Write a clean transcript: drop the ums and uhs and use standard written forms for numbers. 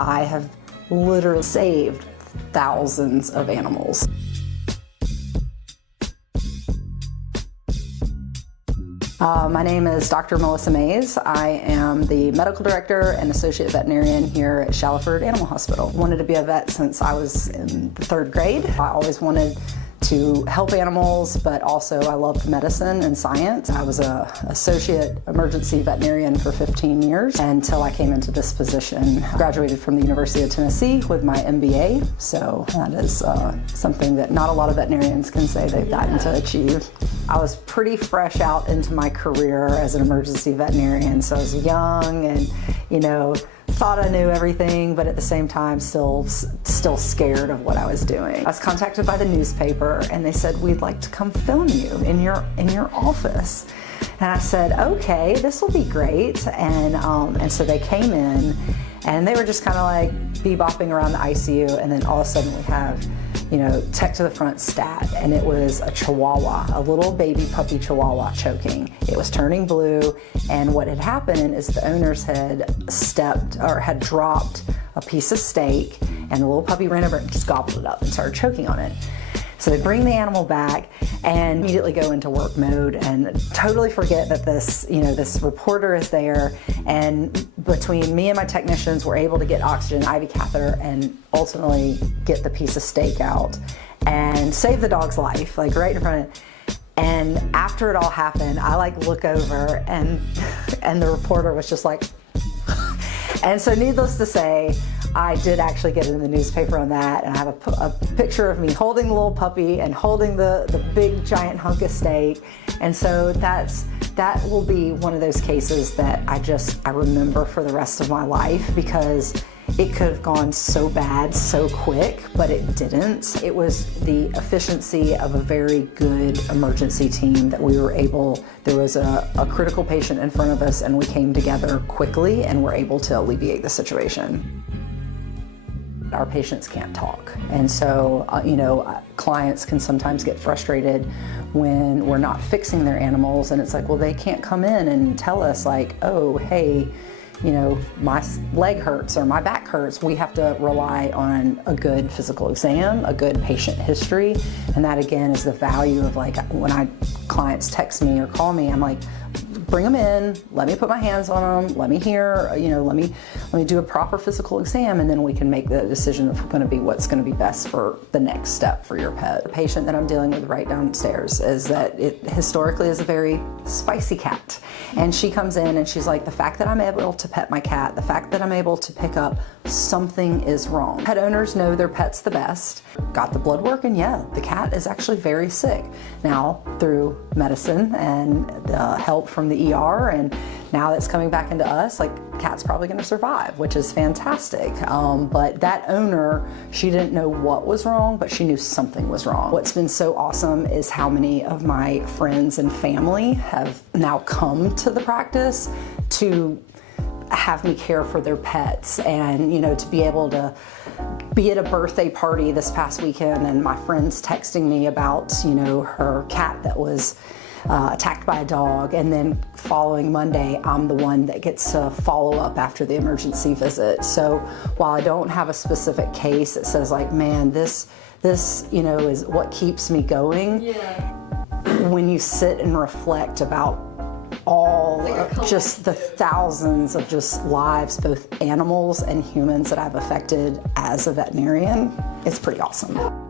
I have literally saved thousands of animals. My name is Dr. Melissa Mays. I am the medical director and associate veterinarian here at Shallowford Animal Hospital. Wanted to be a vet since I was in the 3rd grade. I always wanted to help animals, but also I loved medicine and science. I was an associate emergency veterinarian for 15 years until I came into this position. I graduated from the University of Tennessee with my MBA, so that is something that not a lot of veterinarians can say they've gotten to achieve. I was pretty fresh out into my career as an emergency veterinarian, so I was young and, thought I knew everything, but at the same time still scared of what I was doing. I was contacted by the newspaper and they said, "We'd like to come film you in your office." And I said, "Okay, this will be great." And so they came in and they were just kind of like bebopping around the ICU, and then all of a sudden we have tech to the front stat, and it was a Chihuahua, a little baby puppy Chihuahua choking. It was turning blue, and what had happened is the owners had dropped a piece of steak, and the little puppy ran over and just gobbled it up and started choking on it. So they bring the animal back and immediately go into work mode and totally forget that this reporter is there. And between me and my technicians, we're able to get oxygen, IV catheter, and ultimately get the piece of steak out and save the dog's life, like right in front of it. And after it all happened, I look over and the reporter was just like, and so needless to say, I did actually get in the newspaper on that, and I have a picture of me holding the little puppy and holding the big giant hunk of steak. And so that will be one of those cases that I remember for the rest of my life, because it could have gone so bad so quick, but it didn't. It was the efficiency of a very good emergency team that we were able, there was a critical patient in front of us, and we came together quickly and were able to alleviate the situation. Our patients can't talk, and so clients can sometimes get frustrated when we're not fixing their animals, and it's like, well, they can't come in and tell us like, oh, hey, my leg hurts or my back hurts. We have to rely on a good physical exam, a good patient history, and that again is the value of when clients text me or call me, I'm like, bring them in, let me put my hands on them, let me hear, let me do a proper physical exam, and then we can make the decision of what's going to be best for the next step for your pet. The patient that I'm dealing with right downstairs is that it historically is a very spicy cat, and she comes in and she's like, the fact that I'm able to pet my cat, the fact that I'm able to pick up, something is wrong. Pet owners know their pets the best. Got the blood work, and yeah, the cat is actually very sick. Now, through medicine and the help from the ER, and now that's coming back into us, cat's probably going to survive, which is fantastic. But that owner, she didn't know what was wrong, but she knew something was wrong. What's been so awesome is how many of my friends and family have now come to the practice to have me care for their pets, and to be able to be at a birthday party this past weekend, and my friends texting me about her cat that was attacked by a dog, and then following Monday, I'm the one that gets to follow up after the emergency visit. So while I don't have a specific case that says man, this is what keeps me going. Yeah. When you sit and reflect about just the thousands of just lives, both animals and humans, that I've affected as a veterinarian, it's pretty awesome.